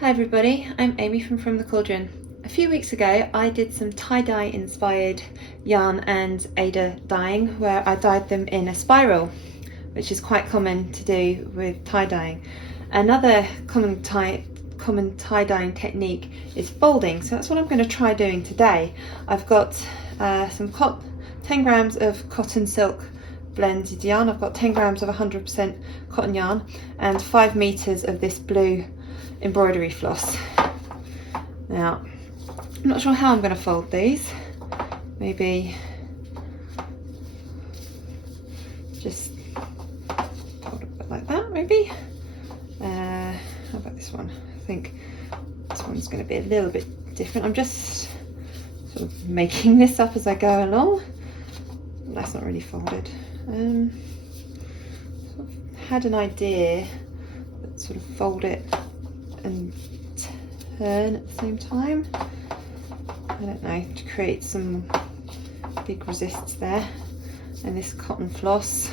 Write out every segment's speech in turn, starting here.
Hi everybody, I'm Amy from the Cauldron. A few weeks ago I did some tie-dye inspired yarn and Ada dyeing where I dyed them in a spiral, which is quite common to do with tie-dyeing. Another common tie-dyeing technique is folding, so that's what I'm going to try doing today. I've got 10 grams of cotton silk blended yarn. I've got 10 grams of 100% cotton yarn and 5 meters of this blue embroidery floss. Now, I'm not sure how I'm going to fold these. Maybe just fold it a bit like that, maybe. How about this one? I think this one's going to be a little bit different. I'm just sort of making this up as I go along. That's not really folded. Sort of had an idea, but sort of fold it and turn at the same time. I don't know, to create some big resists there. And this cotton floss,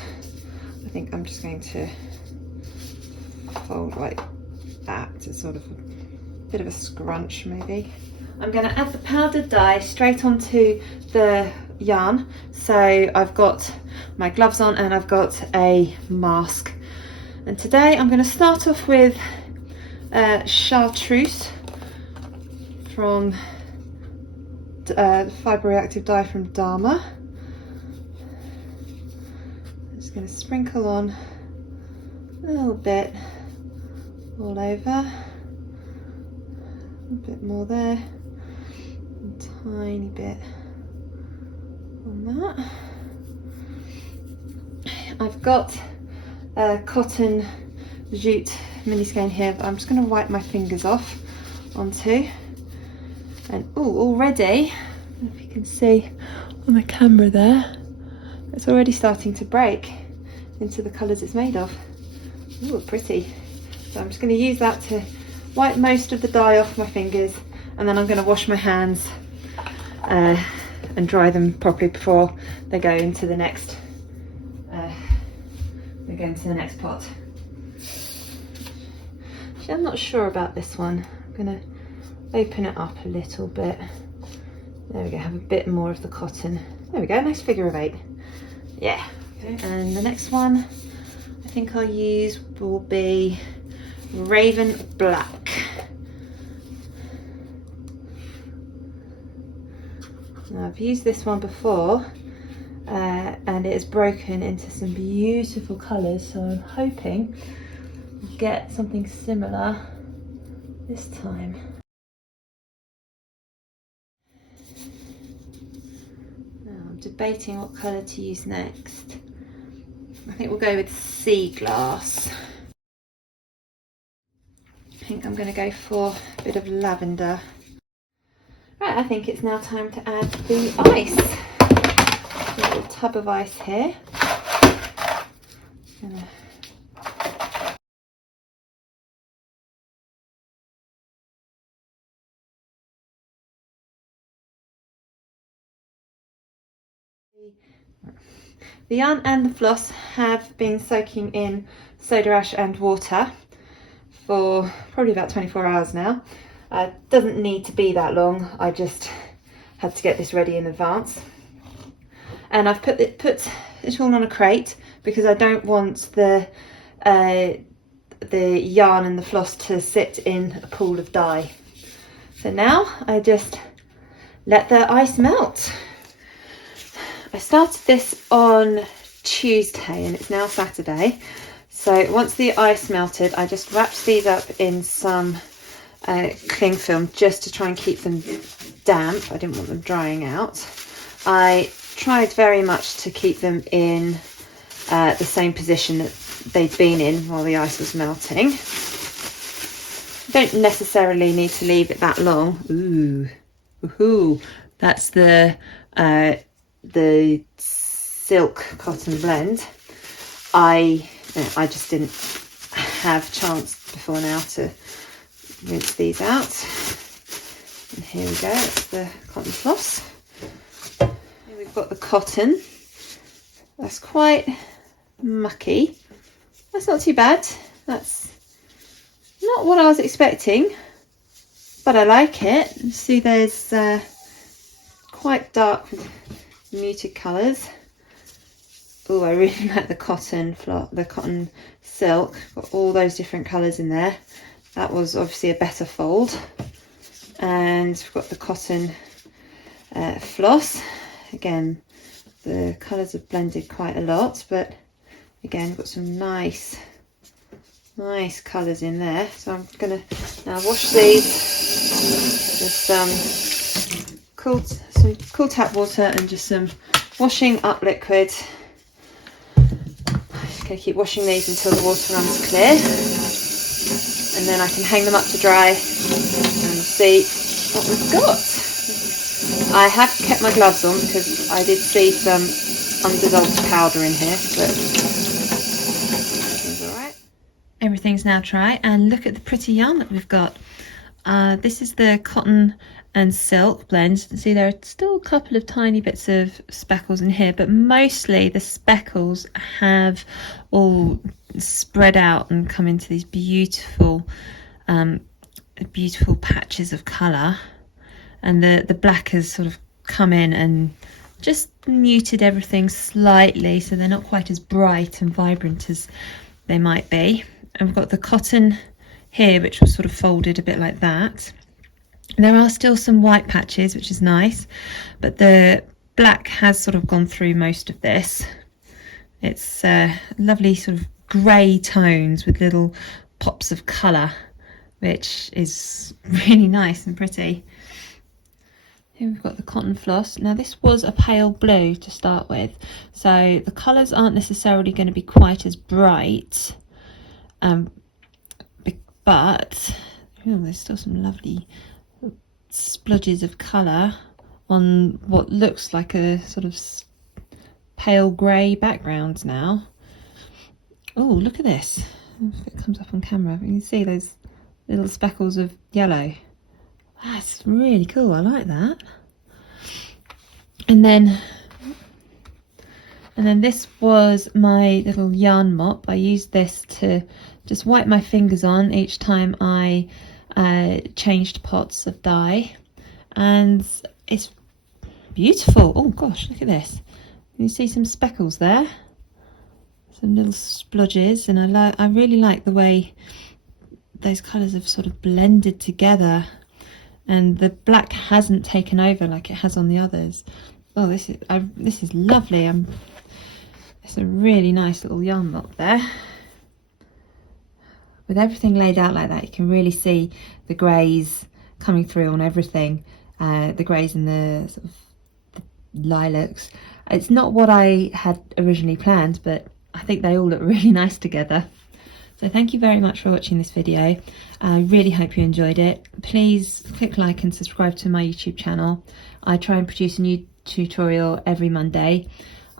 I think I'm just going to fold like that to sort of a bit of a scrunch maybe. I'm going to add the powdered dye straight onto the yarn. So I've got my gloves on and I've got a mask. And today I'm going to start off with Chartreuse from the fibre reactive dye from Dharma. I'm just going to sprinkle on a little bit all over, a bit more there, a tiny bit on that. I've got a cotton jute mini skein here, but I'm just going to wipe my fingers off onto, and already, I don't know if you can see on the camera there, it's already starting to break into the colours it's made of. Ooh, pretty. So I'm just going to use that to wipe most of the dye off my fingers, and then I'm going to wash my hands and dry them properly before they go into the next pot. I'm not sure about this one. I'm going to open it up a little bit. There we go, have a bit more of the cotton. There we go, nice figure of 8. Yeah. Okay. And the next one I think I'll use will be Raven Black. Now, I've used this one before and it has broken into some beautiful colours, so I'm hoping get something similar this time. Now I'm debating what colour to use next. I think we'll go with sea glass. I think I'm going to go for a bit of lavender. Right, I think it's now time to add the ice. A little tub of ice here. The yarn and the floss have been soaking in soda ash and water for probably about 24 hours now. Doesn't need to be that long, I just had to get this ready in advance. And I've put it all on a crate because I don't want the yarn and the floss to sit in a pool of dye. So now I just let the ice melt. I started this on Tuesday and it's now Saturday. So once the ice melted, I just wrapped these up in some cling film just to try and keep them damp. I didn't want them drying out. I tried very much to keep them in the same position that they'd been in while the ice was melting. You don't necessarily need to leave it that long. Ooh, that's the silk cotton blend. I just didn't have chance before now to rinse these out. And here we go, it's the cotton floss. Here we've got the cotton. That's quite mucky. That's not too bad. That's not what I was expecting. but I like it. See, there's quite dark muted colours. Oh, I really like the cotton silk. Got all those different colours in there. That was obviously a better fold. And we've got the cotton floss. Again, the colours have blended quite a lot, but again, got some nice colours in there. So I'm gonna now wash these with some cool tap water and just some washing up liquid. Just gonna keep washing these until the water runs clear, and then I can hang them up to dry and see what we've got. I have kept my gloves on because I did see some undissolved powder in here, but everything's alright. Everything's now dry, and look at the pretty yarn that we've got. This is the cotton and silk blend. See, there are still a couple of tiny bits of speckles in here, but mostly the speckles have all spread out and come into these beautiful patches of colour, and the black has sort of come in and just muted everything slightly, so they're not quite as bright and vibrant as they might be. And we've got the cotton here, which was sort of folded a bit like that. There are still some white patches, which is nice, but the black has sort of gone through most of this. It's lovely sort of grey tones with little pops of colour, which is really nice and pretty. Here we've got the cotton floss. Now this was a pale blue to start with, so the colours aren't necessarily going to be quite as bright, but there's still some lovely splodges of colour on what looks like a sort of pale grey background now. Oh, look at this. If it comes up on camera, you can see those little speckles of yellow. That's really cool. I like that. And then this was my little yarn mop. I used this to just wipe my fingers on each time I changed pots of dye, and it's beautiful. Oh gosh, look at this. You see some speckles there, some little splodges, and I really like the way those colours have sort of blended together, and the black hasn't taken over like it has on the others. Oh, this is lovely. It's a really nice little yarn mop there. With everything laid out like that, you can really see the greys coming through on everything. The greys and the sort of the lilacs. It's not what I had originally planned, but I think they all look really nice together. So thank you very much for watching this video. I really hope you enjoyed it. Please click like and subscribe to my YouTube channel. I try and produce a new tutorial every Monday.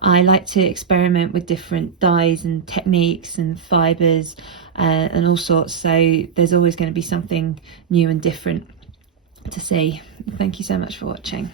I like to experiment with different dyes and techniques and fibres and all sorts, so there's always going to be something new and different to see. Thank you so much for watching.